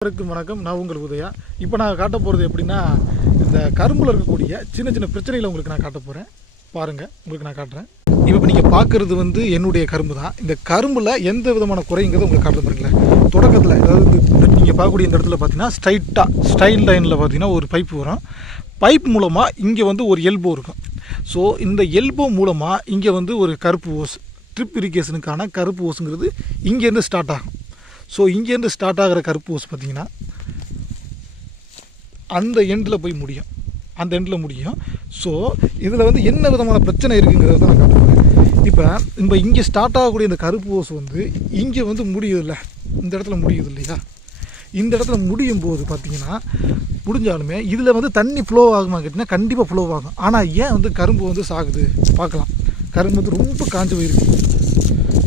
அனைவருக்கும் வணக்கம். நான் உங்கள் உதயா. இப்போ நான் காட்ட போகிறது எப்படின்னா இந்த கரும்பில் இருக்கக்கூடிய சின்ன சின்ன பிரச்சனைகளை உங்களுக்கு நான் காட்ட போகிறேன் பாருங்கள் உங்களுக்கு நான் காட்டுறேன். இப்போ நீங்கள் பார்க்குறது வந்து என்னுடைய கரும்பு தான். இந்த கரும்பில் எந்த விதமான குறைங்கிறது உங்களுக்கு காட்ட பாருங்களேன் தொடக்கத்தில் அதாவது நீங்கள் பார்க்கக்கூடிய இந்த இடத்துல பார்த்தீங்கன்னா ஸ்ட்ரைட்டாக ஸ்டைல் லைனில் பார்த்தீங்கன்னா ஒரு பைப் வரும். பைப் மூலமாக இங்கே வந்து ஒரு எல்போ இருக்கும். ஸோ இந்த எல்போ மூலமாக இங்கே வந்து ஒரு கருப்பு ஓஸ் ட்ரிப் இரிகேஷனுக்கான கருப்பு ஓஸுங்கிறது இங்கேருந்து ஸ்டார்ட் ஆகும். ஸோ இங்கேருந்து ஸ்டார்ட் ஆகிற கருப்பு ஓஸ் பார்த்தீங்கன்னா அந்த எண்டில் போய் முடியும். அந்த எண்டில் முடியும். ஸோ இதில் வந்து என்ன விதமான பிரச்சனை இருக்குங்கிறத நான் காட்டுறேன். இப்போ இப்போ இங்கே ஸ்டார்ட் ஆகக்கூடிய இந்த கருப்பு ஓசு வந்து இங்கே வந்து முடியுதில்ல. இந்த இடத்துல முடியுது இல்லையா? இந்த இடத்துல முடியும் போது பார்த்தீங்கன்னா முடிஞ்சாலுமே இதில் வந்து தண்ணி ஃப்ளோ ஆகுமா கேட்டிங்கன்னா கண்டிப்பாக ஃப்ளோ ஆகும். ஆனால் ஏன் வந்து கரும்பு வந்து சாகுது? பார்க்கலாம். கரும்பு வந்து ரொம்ப காஞ்சு போயிருக்கு.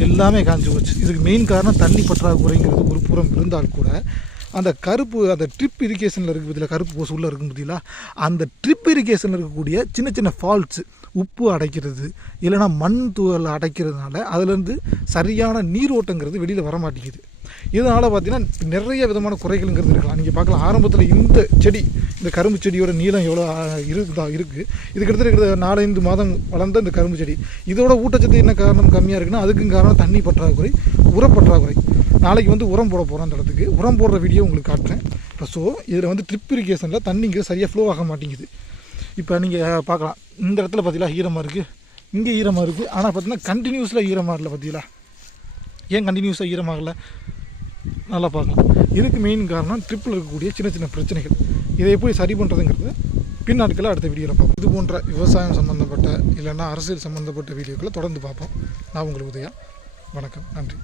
எல்லாமே காஞ்சி போச்சு. இதுக்கு மெயின் காரணம் தண்ணி பற்றாக்குறைங்கிறது ஒரு புறம் இருந்தால் கூட அந்த கருப்பு அந்த ட்ரிப் இரிகேஷனில் இருக்கு பதில் கருப்பு போஸ் உள்ளே இருக்கும் பார்த்தீங்களா அந்த ட்ரிப் இரிகேஷனில் இருக்கக்கூடிய சின்ன சின்ன ஃபால்ட்ஸு உப்பு அடைக்கிறது இல்லைன்னா மண் தூவலை அடைக்கிறதுனால அதுலேருந்து சரியான நீரோட்டங்கிறது வெளியில் வரமாட்டேங்குது. இதனால் பார்த்தீங்கன்னா நிறைய விதமான குறைகள்ங்கிறது இருக்கலாம். நீங்கள் பார்க்கலாம் ஆரம்பத்தில் இந்த செடி இந்த கரும்பு செடியோட நீளம் எவ்வளோ இருக்குதா இருக்குது இது கிட்டத்தட்ட கிட்டத்தட்ட நாலஞ்சு மாதம் வளர்ந்த இந்த கரும்பு செடி. இதோட ஊட்டச்சத்து என்ன காரணம் கம்மியாக இருக்குன்னா அதுக்கும் காரணம் தண்ணி பற்றாக்குறை உரப்பற்றாக்குறை. நாளைக்கு வந்து உரம் போட போகிறோம் அந்த இடத்துக்கு. உரம் போடுற வீடியோ உங்களுக்கு காட்டுறேன். இப்போ ஸோ இதில் வந்து ட்ரிப் இரிகேஷனில் தண்ணிங்க சரியாக ஃப்ளோ ஆக மாட்டேங்குது. இப்போ நீங்கள் பார்க்கலாம். இந்த இடத்துல பார்த்தீங்களா ஈரமாக இருக்குது இங்கே ஈரமாக இருக்குது ஆனால் பார்த்தீங்கன்னா கண்டினியூஸில் ஈரமாக இல்லை பார்த்தீங்களா? ஏன் கண்டினியூஸாக ஈரமாகலை நல்லா பார்க்கலாம். இதுக்கு மெயின் காரணம் ட்ரிப்பில் இருக்கக்கூடிய சின்ன சின்ன பிரச்சனைகள். இதை எப்படி சரி பண்ணுறதுங்கிறது பின்னாட்களில் அடுத்த வீடியோவில் பார்ப்போம். இது போன்ற விவசாயம் சம்மந்தப்பட்ட இல்லைன்னா அரசியல் சம்மந்தப்பட்ட வீடியோக்களை தொடர்ந்து பார்ப்போம். நான் உங்களுக்கு உதயா. வணக்கம். நன்றி.